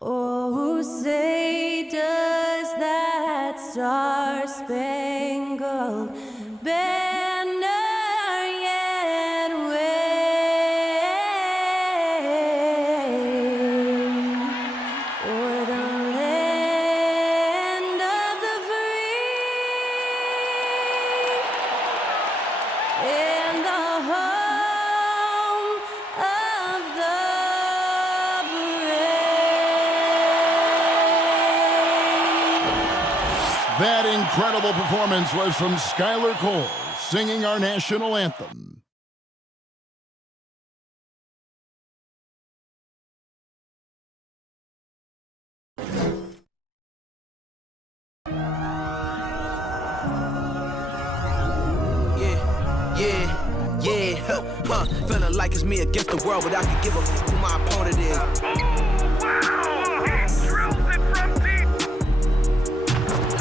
Oh, say does that star-spangled banner yet wave o'er the land of the free and the home of the brave. That incredible performance was from Skylar Cole, singing our national anthem. Feeling like it's me against the world, but I can give a who my opponent is.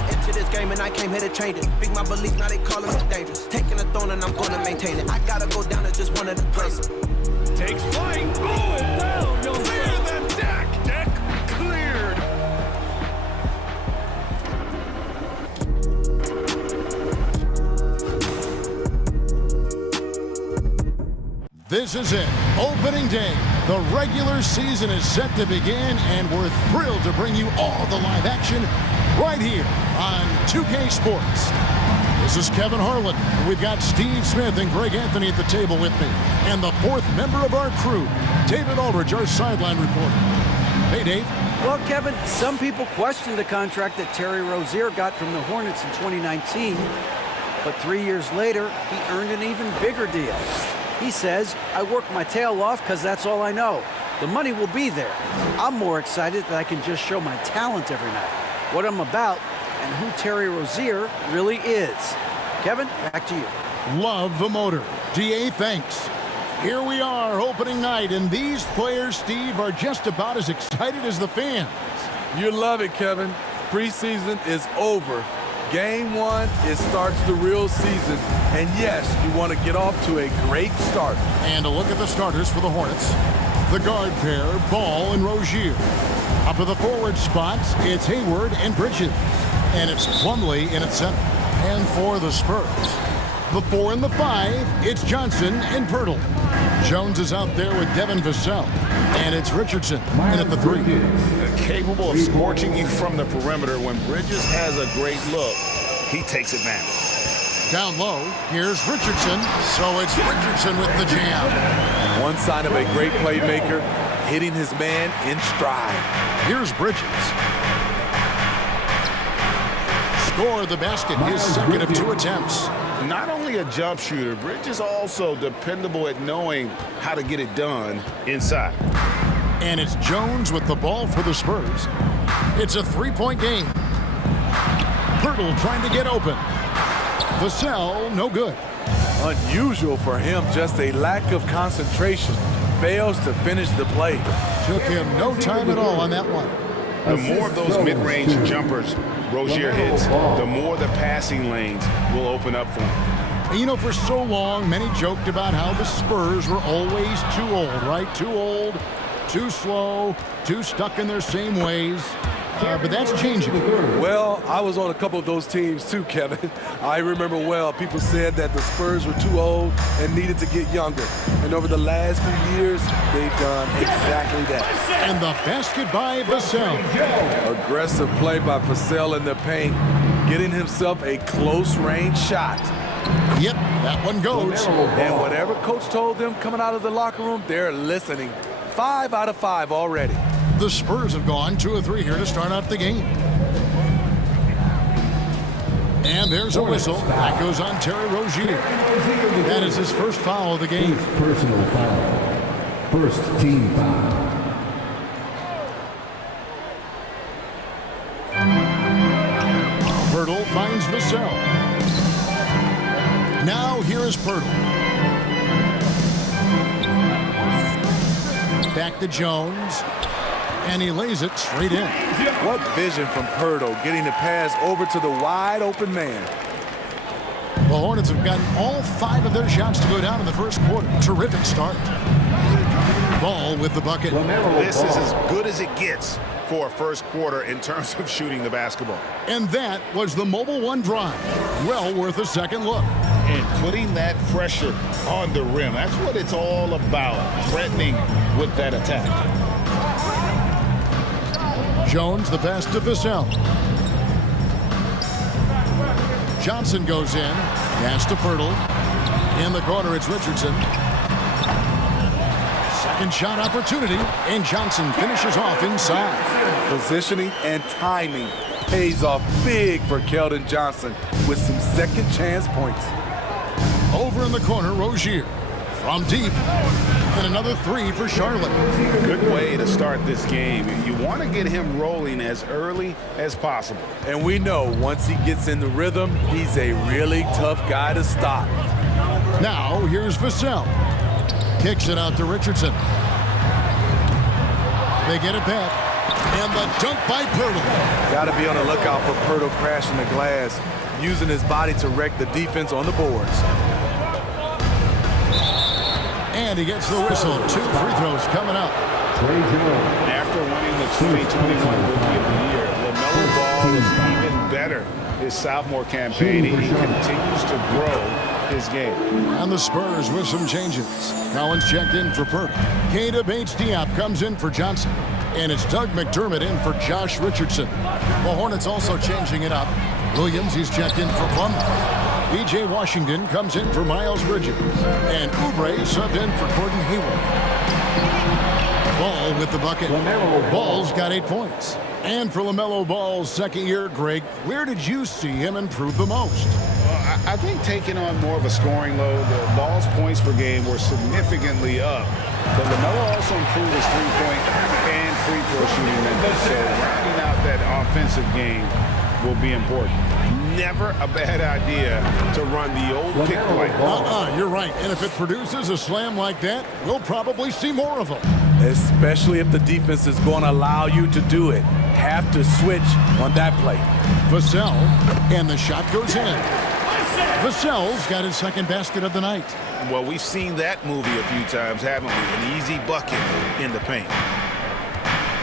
Into this game and I came here to change it. Big my belief, now they calling me dangerous. Taking a throne and I'm gonna maintain it. I gotta go down to just one of the greatest. Takes flight. Going down. Clear the deck. Deck cleared. This is it, opening day. The regular season is set to begin, and we're thrilled to bring you all the live action right here on 2K Sports. This is Kevin Harlan, and we've got Steve Smith and Greg Anthony at the table with me. And the fourth member of our crew, David Aldridge, our sideline reporter. Hey, Dave. Well, Kevin, some people question the contract that Terry Rozier got from the Hornets in 2019, but 3 years later, he earned an even bigger deal. He says, I work my tail off because that's all I know. The money will be there. I'm more excited that I can just show my talent every night, what I'm about, and who Terry Rozier really is. Kevin, back to you. Love the motor. DA, thanks. Here we are, opening night, and these players, Steve, are just about as excited as the fans. You love it, Kevin. Preseason is over. Game one, it starts the real season. And yes, you want to get off to a great start. And a look at the starters for the Hornets. The guard pair, Ball and Rozier. Up at the forward spots, it's Hayward and Bridges. And it's Plumlee in at center. And for the Spurs, the 4 and the 5, it's Johnson and Pirtle. Jones is out there with Devin Vassell. And it's Richardson in at the 3. Capable of scorching you from the perimeter. When Bridges has a great look, he takes advantage. Down low, here's Richardson. So it's Richardson with the jam. One sign of a great playmaker, hitting his man in stride. Here's Bridges. Score the basket, his second of 2 attempts. Not only a jump shooter, Bridges also dependable at knowing how to get it done inside. And it's Jones with the ball for the Spurs. It's a 3-point game. Pirtle trying to get open. Vassell, no good. Unusual for him, just a lack of concentration. Fails to finish the play. Took him no time at all on that one. The more of those mid-range jumpers Rozier hits, the more the passing lanes will open up for him. And you know, for so long, many joked about how the Spurs were always too old, right? Too old, too slow, too stuck in their same ways. But that's changing. Well, I was on a couple of those teams too, Kevin. I remember well, people said that the Spurs were too old and needed to get younger. And over the last few years, they've done exactly that. And the basket by Vassell. Aggressive play by Vassell in the paint, getting himself a close-range shot. Yep, that one goes. And whatever coach told them coming out of the locker room, they're listening. 5 out of 5 already. The Spurs have gone 2 of 3 here to start out the game. And there's a whistle. That goes on Terry Rozier. That is his first foul of the game. Personal foul. First team foul. Pirtle finds Vassell. Now here is Pirtle. Back to Jones. And he lays it straight in. What vision from Pirtle, getting the pass over to the wide open man. The Hornets have gotten all 5 of their shots to go down in the first quarter. Terrific start. Ball Ball with the bucket. This is as good as it gets for a first quarter in terms of shooting the basketball. And that was the Mobile One drive. Well worth a second look. And putting that pressure on the rim, that's what it's all about, threatening with that attack. Jones, the pass to Vassell. Johnson goes in. Pass to Pirtle. In the corner, it's Richardson. Second shot opportunity, and Johnson finishes off inside. Positioning and timing pays off big for Keldon Johnson with some second chance points. Over in the corner, Rozier. From deep. And another three for Charlotte. Good way to start this game. You want to get him rolling as early as possible. And we know once he gets in the rhythm, he's a really tough guy to stop. Now, here's Vassell. Kicks it out to Richardson. They get it back. And the dunk by Pirtle. Got to be on the lookout for Pirtle crashing the glass, using his body to wreck the defense on the boards. And he gets the whistle. 2 free throws coming up. After winning the 2021 Rookie of the Year, LaMelo Ball is even better his sophomore campaign. He continues to grow his game. And the Spurs with some changes. Collins checked in for Pirtle. Keita Bates-Diop comes in for Johnson. And it's Doug McDermott in for Josh Richardson. The Hornets also changing it up. Williams, he's checked in for Plumlee. B.J. Washington comes in for Miles Bridges. And Oubre subbed in for Gordon Hayward. Ball with the bucket. Ball's got 8 points. And for LaMelo Ball's second year, Greg, where did you see him improve the most? I think taking on more of a scoring load, the Ball's points per game were significantly up. But LaMelo also improved his three-point and free throw shooting method. So rounding out that offensive game will be important. Never a bad idea to run the old pick play. You're right. And if it produces a slam like that, we'll probably see more of them. Especially if the defense is going to allow you to do it. Have to switch on that play. Vassell, and the shot goes in. Vassell's got his second basket of the night. Well, we've seen that movie a few times, haven't we? An easy bucket in the paint.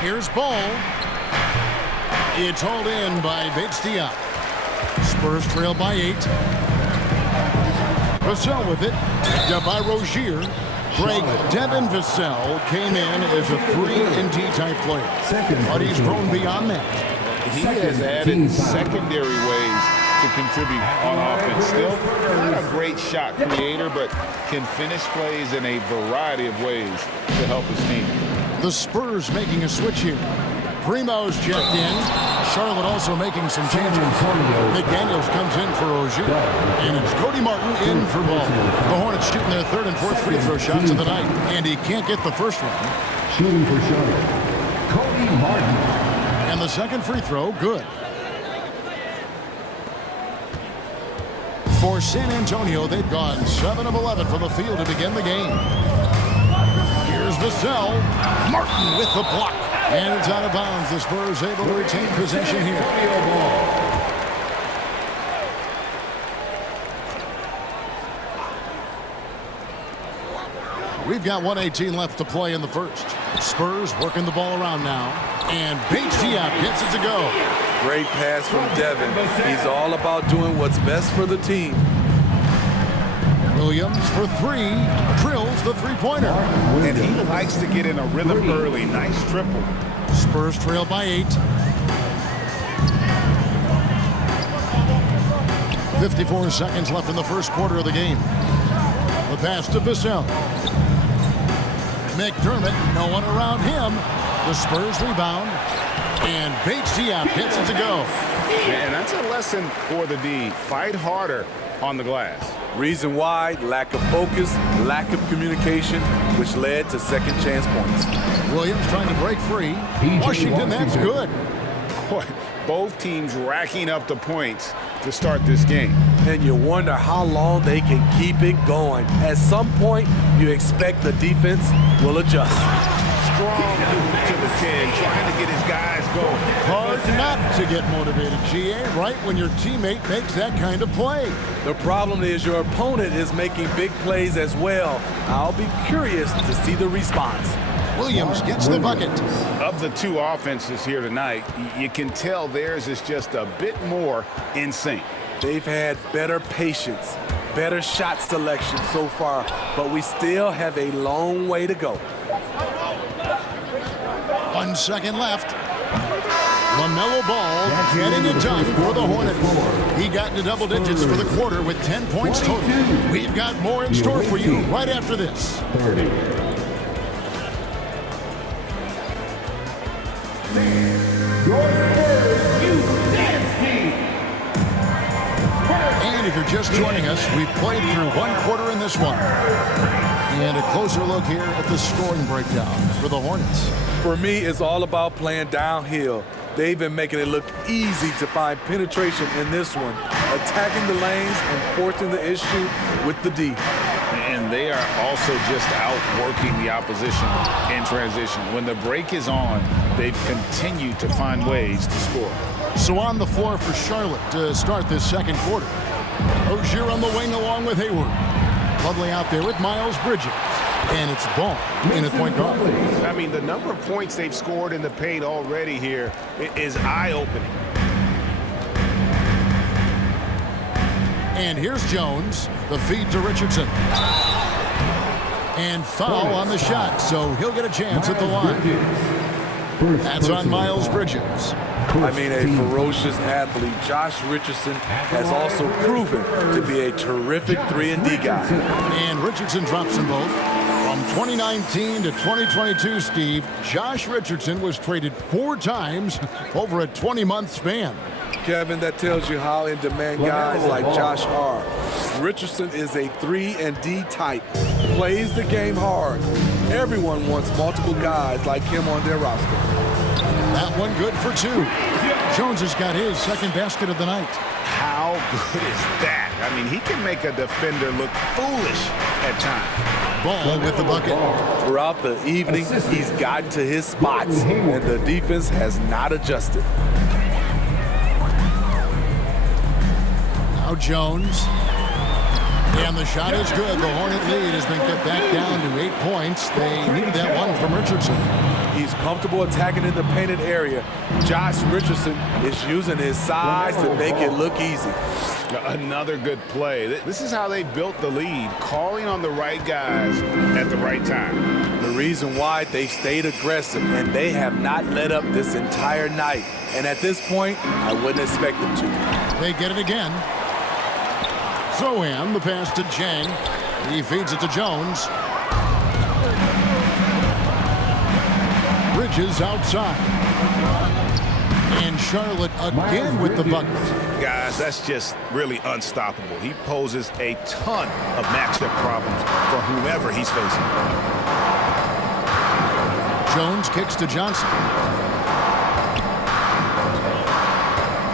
Here's Ball. It's hauled in by Bates-Diop. Spurs trail by 8. Vassell with it. Down by Rozier. Greg, Devin Vassell came in as a 3-and-D type player. But he's grown beyond that. He has added secondary ways to contribute on offense. Still not a great shot creator, but can finish plays in a variety of ways to help his team. The Spurs making a switch here. Primo's checked in. Charlotte also making some changes. McDaniels comes in for Rozier. And it's Cody Martin in for Ball. The Hornets shooting their third and fourth free throw shots of the night. And he can't get the first one. Shooting for Charlotte, Cody Martin. And the second free throw, good. For San Antonio, they've gone 7 of 11 from the field to begin the game. Here's Vassell. Martin with the block. And it's out of bounds. The Spurs able to retain possession here. We've got 1:18 left to play in the first. Spurs working the ball around now. And Bates-Diop gets it to go. Great pass from Devin. He's all about doing what's best for the team. Williams for 3. Drills the three-pointer. And he likes to get in a rhythm early. Nice triple. Spurs trail by 8. 54 seconds left in the first quarter of the game. The pass to Vassell. McDermott, no one around him. The Spurs rebound. And Bates-Diop gets it to go. And that's a lesson for the D. Fight harder on the glass. Reason why, lack of focus, lack of communication, which led to second chance points. Williams trying to break free. Washington, that's good. Boy, both teams racking up the points to start this game. And you wonder how long they can keep it going. At some point, you expect the defense will adjust. Strong move to the 10, trying to get his guys going. Hard not to get motivated, GA, right when your teammate makes that kind of play. The problem is your opponent is making big plays as well. I'll be curious to see the response. Williams gets the bucket. Of the two offenses here tonight, you can tell theirs is just a bit more in sync. They've had better patience, better shot selection so far, but we still have a long way to go. 1 second left. LaMelo Ball getting it done for the Hornets. He got into double digits for the quarter with 10 points total. We've got more in store for you right after this. 30. Your Spurs Youth Dance Team. And if you're just joining us, we've played through one quarter in this one. And a closer look here at the scoring breakdown for the Hornets. For me, it's all about playing downhill. They've been making it look easy to find penetration in this one, attacking the lanes and forcing the issue with the D. And they are also just outworking the opposition in transition. When the break is on, they've continued to find ways to score. So on the floor for Charlotte to start this second quarter. Rozier on the wing along with Hayward. Ludley out there with Miles Bridges. And it's Ball in at point guard. I mean, the number of points they've scored in the paint already here is eye-opening. And here's Jones. The feed to Richardson. And foul on the shot, so he'll get a chance at the line. That's on Miles Bridges. I mean, a ferocious athlete. Josh Richardson has also proven to be a terrific 3-and-D guy. And Richardson drops them both. From 2019 to 2022, Steve, Josh Richardson was traded 4 times over a 20-month span. Kevin, that tells you how in demand guys like Josh are. Richardson is a 3-and-D type, plays the game hard. Everyone wants multiple guys like him on their roster. That one good for 2. Jones has got his second basket of the night. How good is that? I mean, he can make a defender look foolish at times. Ball with the bucket. Throughout the evening, he's gotten to his spots, and the defense has not adjusted. Now Jones. And the shot is good. The Hornet lead has been cut back down to 8 points. They needed that one from Richardson. He's comfortable attacking in the painted area. Josh Richardson is using his size to make it look easy. Another good play. This is how they built the lead, calling on the right guys at the right time. The reason why they stayed aggressive, and they have not let up this entire night. And at this point, I wouldn't expect them to. They get it again. Zohan, the pass to Jang. He feeds it to Jones. Bridges outside. And Charlotte again with the bucket. Guys, that's just really unstoppable. He poses a ton of matchup problems for whomever he's facing. Jones kicks to Johnson.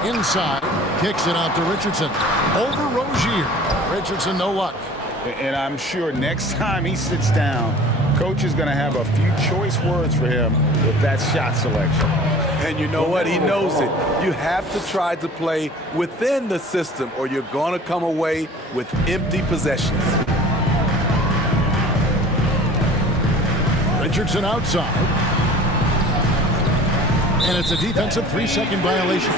Inside, kicks it out to Richardson. Over Rozier. Richardson, no luck. And I'm sure next time he sits down, coach is going to have a few choice words for him with that shot selection. And you know what? He knows it. You have to try to play within the system, or you're going to come away with empty possessions. Richardson outside. And it's a defensive 3-second violation.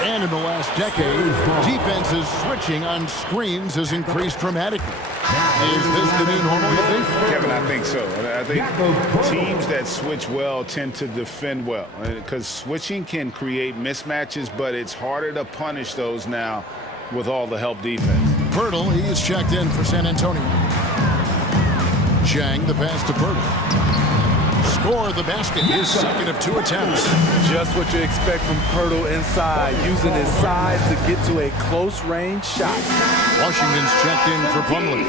And in the last decade, defenses switching on screens has increased dramatically. Is this the new normal, you think? Kevin, I think so. I think teams that switch well tend to defend well, because switching can create mismatches, but it's harder to punish those now with all the help defense. Pirtle, he is checked in for San Antonio. Chang, the pass to Pirtle. Score the basket, his second of 2 attempts. Just what you expect from Pirtle inside, using his size to get to a close-range shot. Washington's checked in for Plumlee.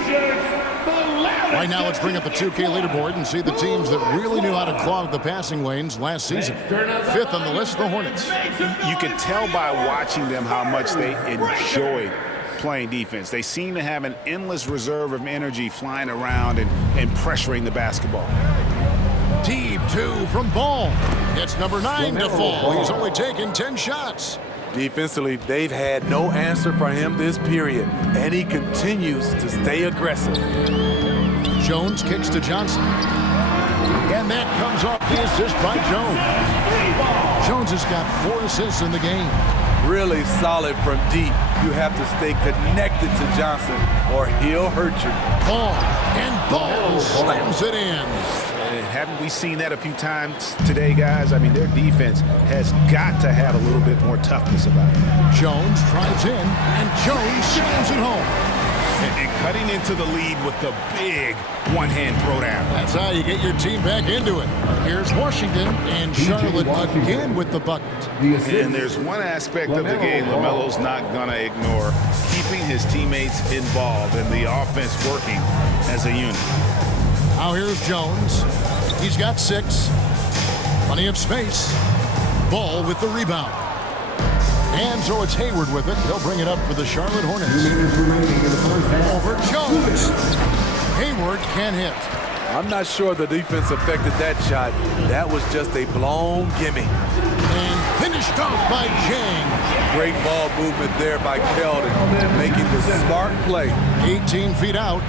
Right now, let's bring up the 2K leaderboard and see the teams that really knew how to clog the passing lanes last season. 5th on the list, the Hornets. You can tell by watching them how much they enjoyed playing defense. They seem to have an endless reserve of energy flying around and pressuring the basketball. Deep 2 from Ball. It's number 9 to fall. He's only taken 10 shots. Defensively, they've had no answer for him this period, and he continues to stay aggressive. Jones kicks to Johnson. And that comes off the assist by Jones. Jones has got 4 assists in the game. Really solid from deep. You have to stay connected to Johnson or he'll hurt you. Ball slams it in. And haven't we seen that a few times today, guys? I mean, their defense has got to have a little bit more toughness about it. Jones drives in, and Jones slams it home. And cutting into the lead with the big one-hand throwdown. That's how you get your team back into it. Here's Washington, and Charlotte again with the bucket. And there's one aspect of the game LaMelo's not going to ignore, keeping his teammates involved and the offense working as a unit. Now here's Jones. He's got 6. Plenty of space. Ball with the rebound. And so it's Hayward with it. He'll bring it up for the Charlotte Hornets. Over Jones. Hayward can't hit. I'm not sure the defense affected that shot. That was just a blown gimme. And finished off by Jang. Great ball movement there by Keldon, making the smart play. 18 feet out,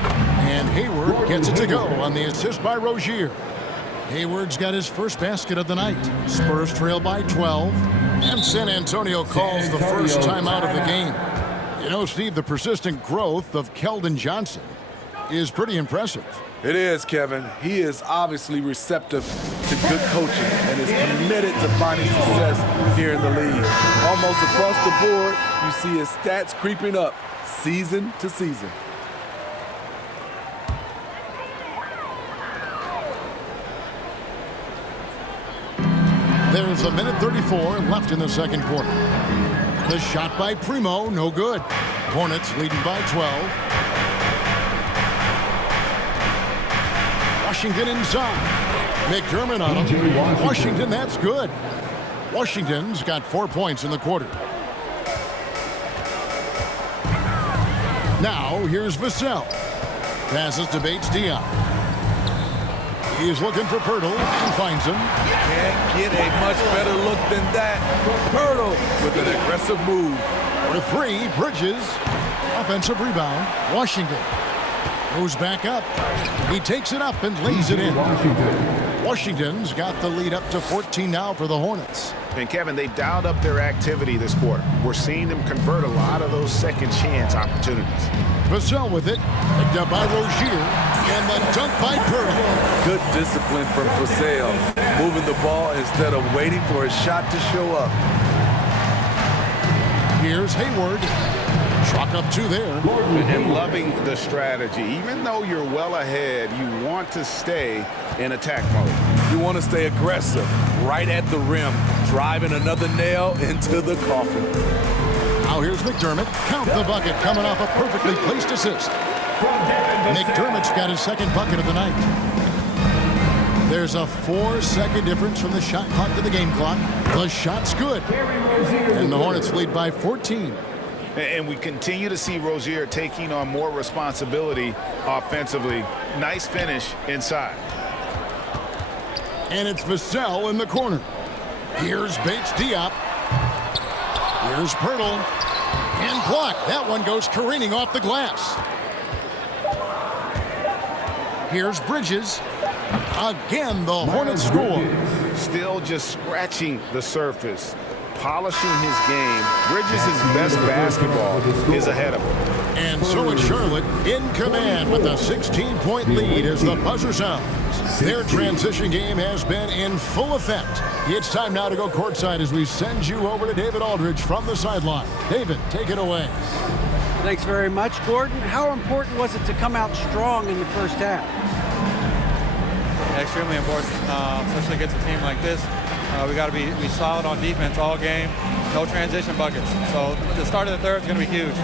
and Hayward gets it to go on the assist by Rozier. Hayward's got his first basket of the night. Spurs trail by 12, and San Antonio calls the first timeout of the game. You know, Steve, the persistent growth of Keldon Johnson is pretty impressive. It is, Kevin. He is obviously receptive to good coaching and is committed to finding success here in the league. Almost across the board, you see his stats creeping up season to season. There's a minute 34 left in the second quarter. The shot by Primo, no good. Hornets leading by 12. Washington inside. McDermott on him. Washington, that's good. Washington's got 4 points in the quarter. Now, here's Vassell. Passes to Bates-Diop. He's looking for Pirtle and finds him. Can't get a much better look than that. Pirtle with an aggressive move. For 3, Bridges. Offensive rebound. Washington goes back up. He takes it up and lays it in. Washington's got the lead up to 14 now for the Hornets. And Kevin, they dialed up their activity this quarter. We're seeing them convert a lot of those second chance opportunities. Vassell with it, picked up by Rozier, and the dunk by Pirtle. Good discipline from Vassell, moving the ball instead of waiting for a shot to show up. Here's Hayward. Chalk up 2 there. And loving the strategy. Even though you're well ahead, you want to stay in attack mode. You want to stay aggressive, right at the rim, driving another nail into the coffin. Now here's McDermott. Count the bucket coming off a perfectly placed assist. McDermott's got his second bucket of the night. There's a 4-second difference from the shot clock to the game clock. The shot's good. And the Hornets lead by 14. And we continue to see Rozier taking on more responsibility offensively. Nice finish inside. And it's Vassell in the corner. Here's Bates-Diop. Here's Pirtle. And blocked. That one goes careening off the glass. Here's Bridges. Again, the Hornets score. Still just scratching the surface. Polishing his game. Bridges' best basketball is ahead of him. And so it's Charlotte in command with a 16-point lead as the buzzer sounds. Their transition game has been in full effect. It's time now to go courtside as we send you over to David Aldridge from the sideline. David, take it away. Thanks very much, Gordon. How important was it to come out strong in the first half? Extremely important, especially against a team like this. We got to be solid on defense all game. No transition buckets. So the start of the third is going to be huge.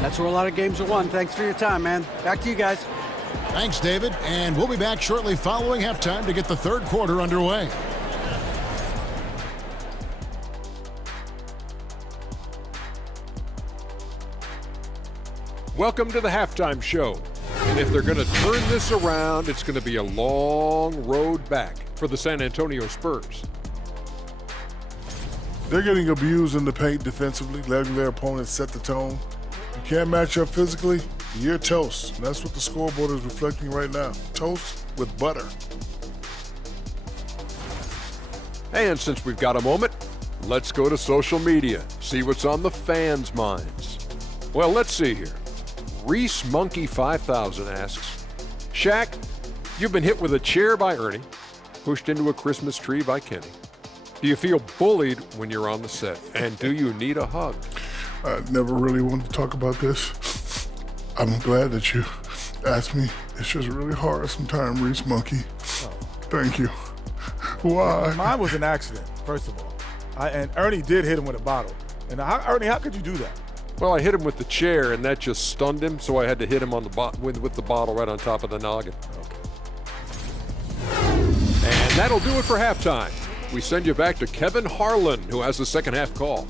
That's where a lot of games are won. Thanks for your time, man. Back to you guys. Thanks, David. And we'll be back shortly following halftime to get the third quarter underway. Welcome to the halftime show. And if they're going to turn this around, it's going to be a long road back for the San Antonio Spurs. They're getting abused in the paint defensively, letting their opponents set the tone. You can't match up physically, you're toast. And that's what the scoreboard is reflecting right now. Toast with butter. And since we've got a moment, let's go to social media, see what's on the fans' minds. Well, let's see here. Reese Monkey 5000 asks, Shaq, you've been hit with a chair by Ernie, pushed into a Christmas tree by Kenny. Do you feel bullied when you're on the set? And do you need a hug? I never really wanted to talk about this. I'm glad that you asked me. It's just really hard sometimes, Reese Monkey. Thank you. Why? Mine was an accident, first of all. And Ernie did hit him with a bottle. And Ernie, how could you do that? Well, I hit him with the chair, and that just stunned him, so I had to hit him on the with the bottle right on top of the noggin. Okay. And that'll do it for halftime. We send you back to Kevin Harlan, who has the second half call.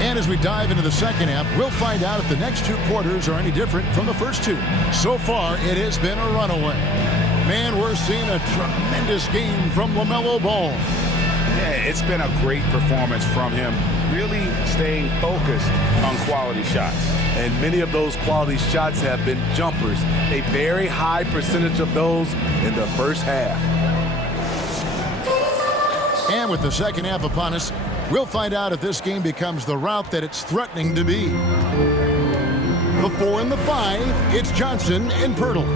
And as we dive into the second half, we'll find out if the next two quarters are any different from the first two. So far, it has been a runaway. Man, we're seeing a tremendous game from LaMelo Ball. Yeah, it's been a great performance from him, really staying focused on quality shots. And many of those quality shots have been jumpers, a very high percentage of those in the first half. And with the second half upon us, we'll find out if this game becomes the route that it's threatening to be. The 4 and the 5, it's Johnson and Pirtle.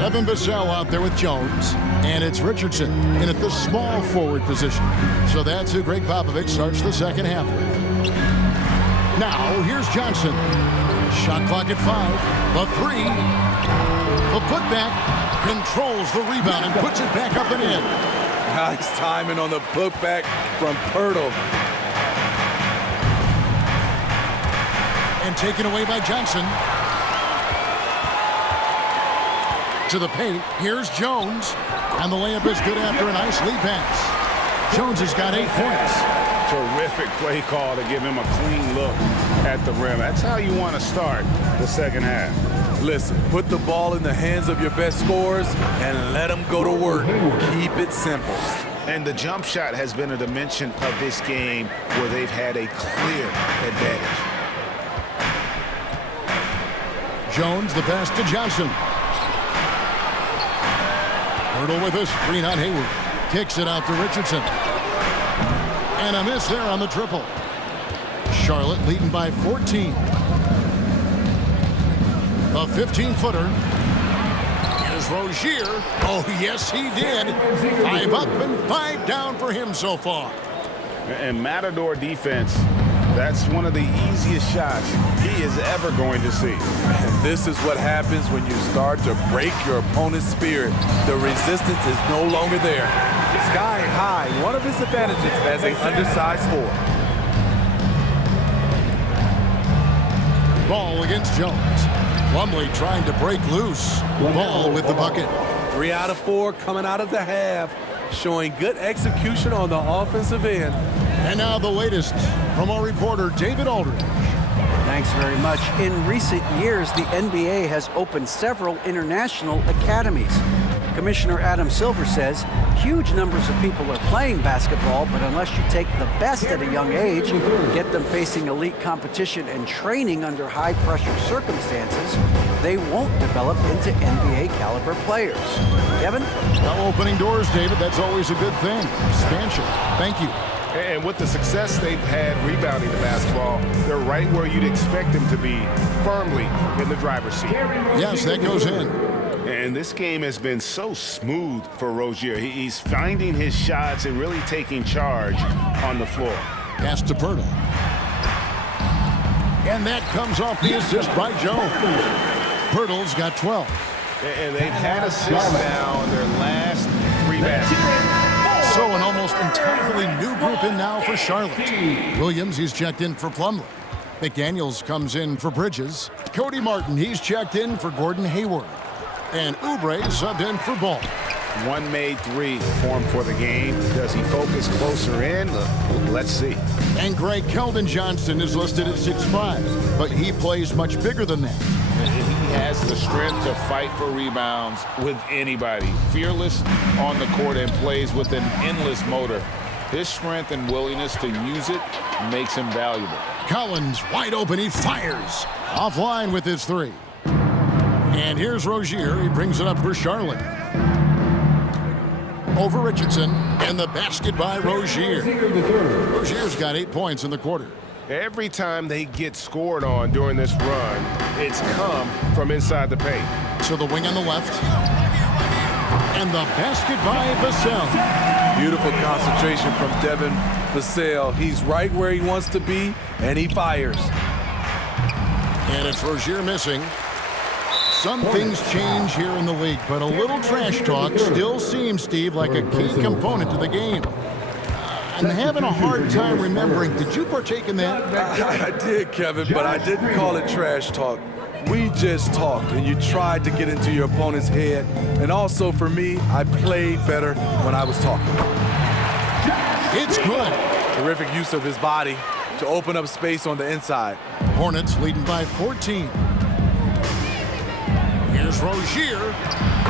Evan Vassell out there with Jones. And it's Richardson in at the small forward position. So that's who Greg Popovich starts the second half with. Now, here's Johnson. Shot clock at 5. The 3. The putback controls the rebound and puts it back up and in. Nice timing on the putback from Pirtle. And taken away by Johnson. To the paint, here's Jones. And the layup is good after a nice lead pass. Jones has got 8 points. Terrific play call to give him a clean look at the rim. That's how you want to start the second half. Listen, put the ball in the hands of your best scorers and let them go to work. Keep it simple. And the jump shot has been a dimension of this game where they've had a clear advantage. Jones, the pass to Johnson. Pirtle with a screen on Hayward. Kicks it out to Richardson. And a miss there on the triple. Charlotte leading by 14. A 15-footer. Here's Rozier. Oh, yes, he did. 5 up and 5 down for him so far. And Matador defense, that's one of the easiest shots he is ever going to see. And this is what happens when you start to break your opponent's spirit. The resistance is no longer there. Sky high, one of his advantages as an undersized forward. Ball against Jones. Plumlee trying to break loose. Ball with the bucket. 3 out of 4 coming out of the half, showing good execution on the offensive end. And now the latest from our reporter, David Aldridge. Thanks very much. In recent years, the NBA has opened several international academies. Commissioner Adam Silver says huge numbers of people are playing basketball, but unless you take the best at a young age, get them facing elite competition and training under high-pressure circumstances, they won't develop into NBA-caliber players. Kevin? Now opening doors, David. That's always a good thing. Expansion. Thank you. And with the success they've had rebounding the basketball, they're right where you'd expect them to be, firmly in the driver's seat. Yes, that goes in. And this game has been so smooth for Rozier. He's finding his shots and really taking charge on the floor. Pass to Pirtle. And that comes off the assist by Jones. Pirtle's got 12. And they've had assists now in their last 3 baskets. So an almost entirely new group in now for Charlotte. Williams, he's checked in for Plumlee. McDaniels comes in for Bridges. Cody Martin, he's checked in for Gordon Hayward. And Oubre subbed in for Ball. 1 made 3 formed for the game. Does he focus closer in? Let's see. And Greg Keldon Johnson is listed at 6'5", but he plays much bigger than that. He has the strength to fight for rebounds with anybody. Fearless on the court and plays with an endless motor. His strength and willingness to use it makes him valuable. Collins wide open. He fires. Offline with his three. And here's Rozier. He brings it up for Charlotte. Over Richardson. And the basket by Rozier. Rozier's got 8 points in the quarter. Every time they get scored on during this run, it's come from inside the paint. To the wing on the left. And the basket by Vassell. Beautiful concentration from Devin Vassell. He's right where he wants to be, and he fires. And it's Rozier missing. Some things change here in the league, but a little trash talk still seems, Steve, like a key component to the game. I'm having a hard time remembering. Did you partake in that? I did, Kevin, but I didn't call it trash talk. We just talked, and you tried to get into your opponent's head. And also, for me, I played better when I was talking. It's good. Terrific use of his body to open up space on the inside. Hornets leading by 14. Here's Rozier.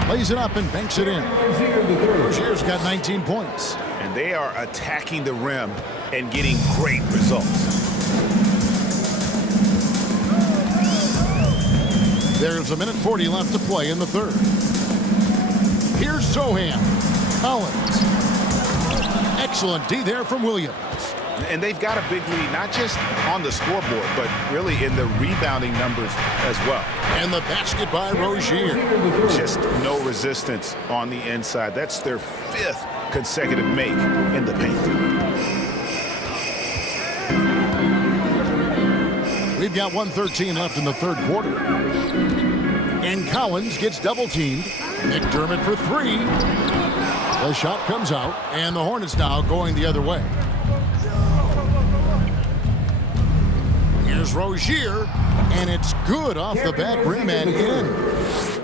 Lays it up and banks it in. Rozier's got 19 points. And they are attacking the rim and getting great results. There's 1:40 left to play in the third. Here's Sohan. Collins. Excellent D there from Williams. And they've got a big lead, not just on the scoreboard, but really in the rebounding numbers as well. And the basket by Rozier. Just no resistance on the inside. That's their 5th consecutive make in the paint. We've got 1:13 left in the third quarter. And Collins gets double-teamed. McDermott for three. The shot comes out, and the Hornets now going the other way. Here's Rozier, and it's good off the back rim and in.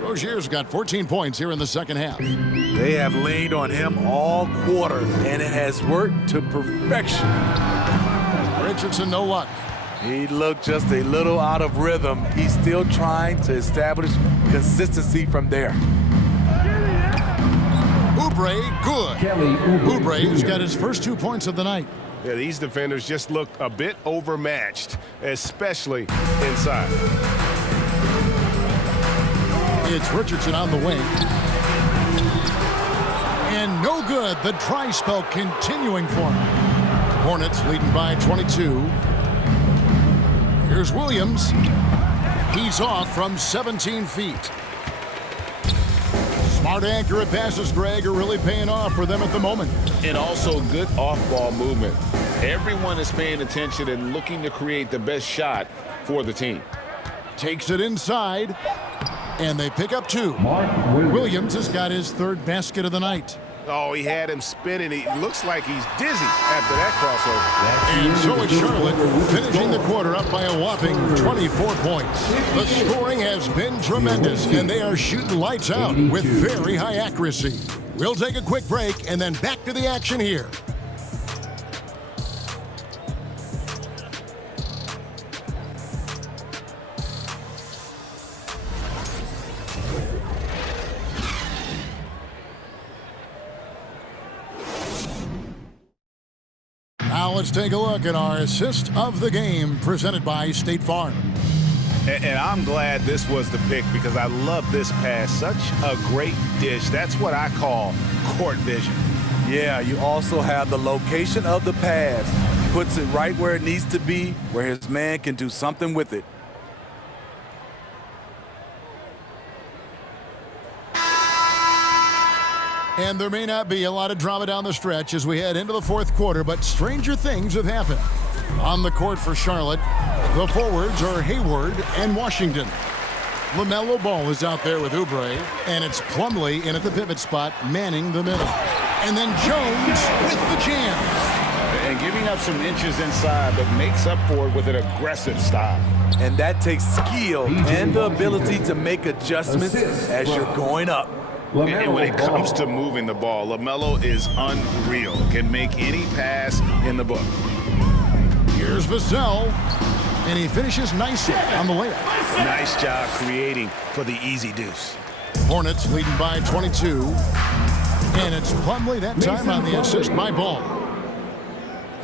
Rozier's got 14 points here in the second half. They have leaned on him all quarter, and it has worked to perfection. Richardson, no luck. He looked just a little out of rhythm. He's still trying to establish consistency from there. Oubre, good. Oubre's got his first 2 points of the night. Yeah, these defenders just looked a bit overmatched, especially inside. It's Richardson on the wing. And no good. The dry spell continuing for him. Hornets leading by 22. Here's Williams. He's off from 17 feet. Smart, accurate passes, Greg, are really paying off for them at the moment. And also good off-ball movement. Everyone is paying attention and looking to create the best shot for the team. Takes it inside, and they pick up 2. Williams has got his 3rd basket of the night. Oh, he had him spinning. He looks like he's dizzy after that crossover. And so is Charlotte, finishing the quarter up by a whopping 24 points. The scoring has been tremendous, and they are shooting lights out with very high accuracy. We'll take a quick break and then back to the action here. Now let's take a look at our assist of the game presented by State Farm. And I'm glad this was the pick because I love this pass. Such a great dish. That's what I call court vision. Yeah, you also have the location of the pass. Puts it right where it needs to be, where his man can do something with it. And there may not be a lot of drama down the stretch as we head into the fourth quarter, but stranger things have happened. On the court for Charlotte, the forwards are Hayward and Washington. LaMelo Ball is out there with Oubre, and it's Plumlee in at the pivot spot, manning the middle. And then Jones with the jam. And giving up some inches inside, but makes up for it with an aggressive style. And that takes skill and the ability to make adjustments as you're going up. And when it comes to moving the ball, LaMelo is unreal. Can make any pass in the book. Here's Vassell, and he finishes nicely on the layup. Nice job creating for the easy deuce. Hornets leading by 22. And it's Plumlee that time on the assist by Ball.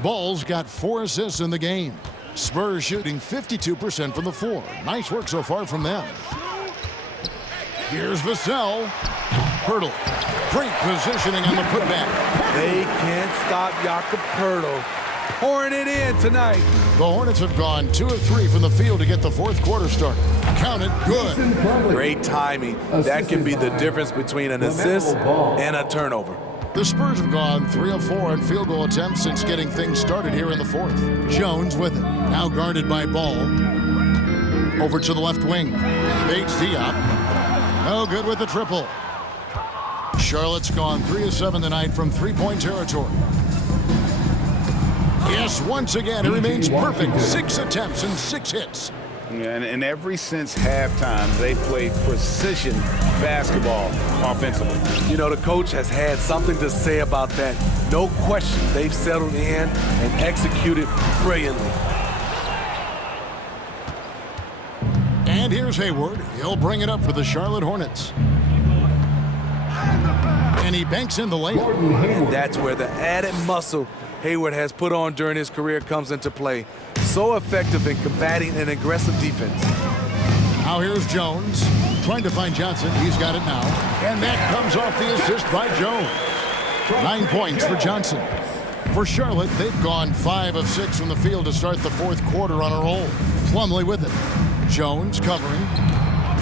Ball's got 4 assists in the game. Spurs shooting 52% from the floor. Nice work so far from them. Here's Vassell. Pirtle. Great positioning on the putback. They can't stop Jakob Pirtle pouring it in tonight. The Hornets have gone 2 of 3 from the field to get the fourth quarter started. Counted good. Great timing. That can be the difference between an assist and a turnover. The Spurs have gone 3 of 4 on field goal attempts since getting things started here in the fourth. Jones with it. Now guarded by Ball. Over to the left wing. Bates Diop. No good with the triple. Charlotte's gone 3 of 7 tonight from three-point territory. Yes, once again, it remains perfect. 6 attempts and 6 hits. And ever since halftime, they played precision basketball offensively. You know, the coach has had something to say about that. No question, they've settled in and executed brilliantly. And here's Hayward. He'll bring it up for the Charlotte Hornets. And he banks in the layup. And that's where the added muscle Hayward has put on during his career comes into play. So effective in combating an aggressive defense. Now here's Jones trying to find Johnson. He's got it now. And that comes off the assist by Jones. 9 points for Johnson. For Charlotte, they've gone 5 of 6 from the field to start the fourth quarter on a roll. Plumlee with it. Jones covering.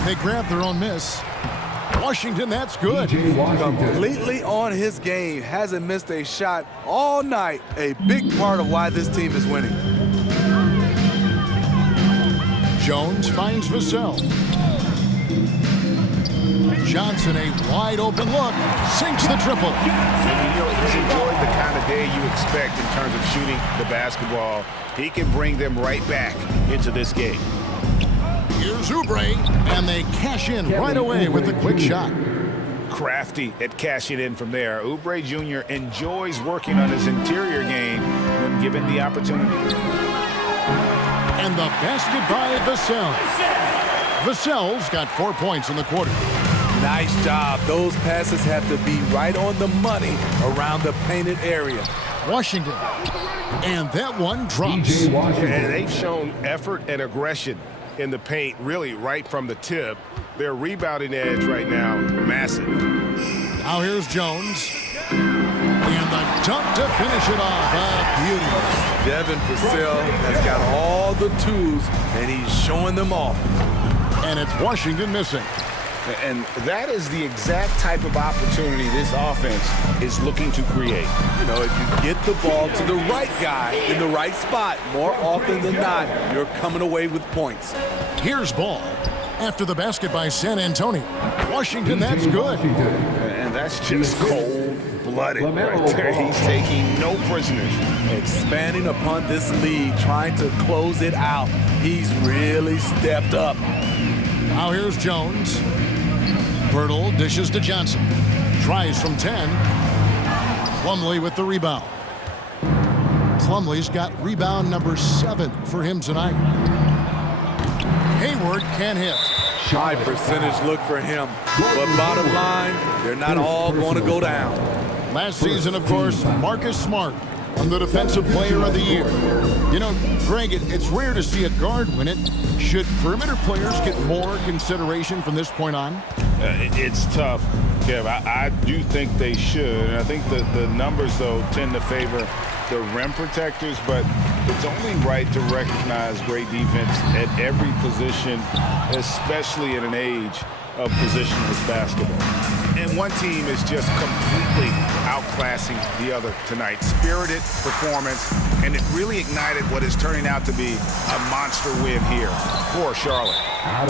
They grab their own miss. Washington, that's good. Completely on his game. Hasn't missed a shot all night. A big part of why this team is winning. Jones finds Vassell. Johnson, a wide open look, sinks the triple. And, you know, he's enjoyed the kind of day you expect in terms of shooting the basketball. He can bring them right back into this game. Here's Oubre, and they cash in right away with a quick shot. Crafty at cashing in from there. Oubre Jr. enjoys working on his interior game when given the opportunity. And the basket by Vassell. Vassell's got 4 points in the quarter. Nice job. Those passes have to be right on the money around the painted area. Washington. And that one drops. And they've shown effort and aggression in the paint, really right from the tip. Their rebounding edge right now, massive. Now here's Jones. And the dunk to finish it off. A beauty. Devin Vassell has got all the tools, and he's showing them off. And it's Washington missing. And that is the exact type of opportunity this offense is looking to create. You know, if you get the ball to the right guy in the right spot, more often than not, you're coming away with points. Here's Ball. After the basket by San Antonio. Washington, that's good. And that's just cold-blooded right there. He's taking no prisoners. Expanding upon this lead, trying to close it out. He's really stepped up. Now here's Jones. Pirtle dishes to Johnson. Tries from 10. Plumlee with the rebound. Plumlee's got rebound number 7 for him tonight. Hayward can't hit. High percentage look for him. But bottom line, they're not all going to go down. Last season, of course, Marcus Smart won the Defensive Player of the Year. You know, Greg, it's rare to see a guard win it. Should perimeter players get more consideration from this point on? It's tough, Kev. I do think they should. And I think the numbers, though, tend to favor the rim protectors, but it's only right to recognize great defense at every position, especially in an age of positionless basketball. And one team is just completely outclassing the other tonight. Spirited performance, and it really ignited what is turning out to be a monster win here for Charlotte.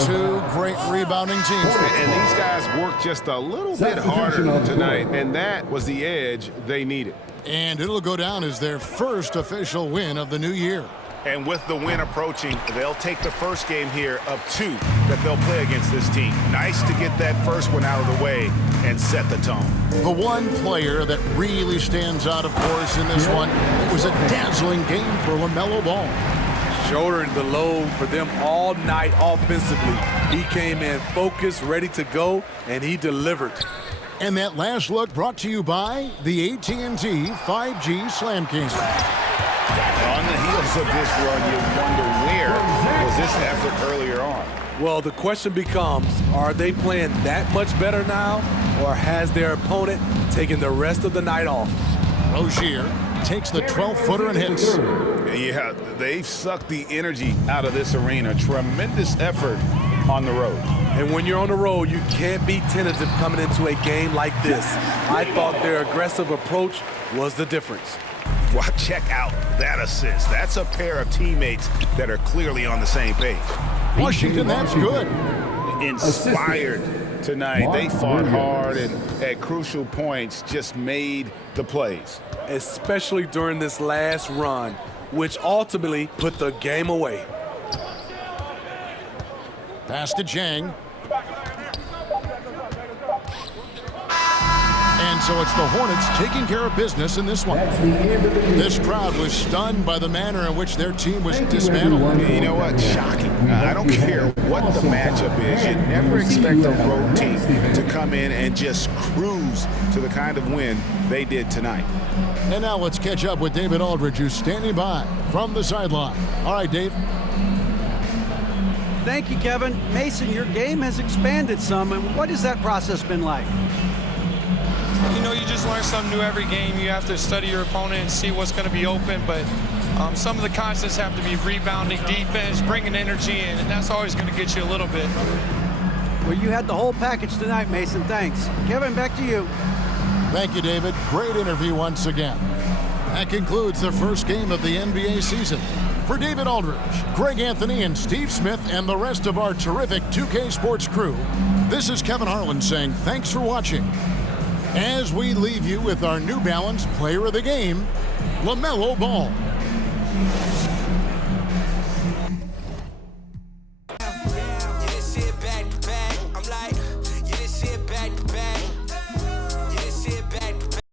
2 great rebounding teams. And these guys worked just a little bit harder tonight, and that was the edge they needed. And it'll go down as their first official win of the new year. And with the win approaching, they'll take the first game here of 2 that they'll play against this team. Nice to get that first one out of the way and set the tone. The one player that really stands out, of course, in this one, it was a dazzling game for LaMelo Ball. Shouldering the load for them all night offensively. He came in focused, ready to go, and he delivered. And that last look brought to you by the AT&T 5G Slam King. On the heels of this run, you wonder where was this effort earlier on? Well, the question becomes, are they playing that much better now, or has their opponent taken the rest of the night off? Rozier takes the 12-footer and hits. Yeah, they've sucked the energy out of this arena. Tremendous effort on the road. And when you're on the road, you can't be tentative coming into a game like this. I thought their aggressive approach was the difference. Well, check out that assist. That's a pair of teammates that are clearly on the same page. Washington, that's good. Inspired tonight. They fought hard and at crucial points just made the plays. Especially during this last run, which ultimately put the game away. Pass to Jang. And so it's the Hornets taking care of business in this one. This crowd was stunned by the manner in which their team was dismantled. You know what? Shocking. I don't care what the matchup is. You never expect a road team to come in and just cruise to the kind of win they did tonight. And now let's catch up with David Aldridge, who's standing by from the sideline. All right, Dave. Thank you, Kevin. Mason, your game has expanded some. And what has that process been like? You know, you just learn something new every game. You have to study your opponent and see what's going to be open. But some of the concepts have to be rebounding, defense, bringing energy in, and that's always going to get you a little bit. Well, you had the whole package tonight, Mason. Thanks. Kevin, back to you. Thank you, David. Great interview once again. That concludes the first game of the NBA season. For David Aldridge, Greg Anthony, and Steve Smith, and the rest of our terrific 2K Sports crew, this is Kevin Harlan saying thanks for watching. As we leave you with our New Balance Player of the Game, LaMelo Ball.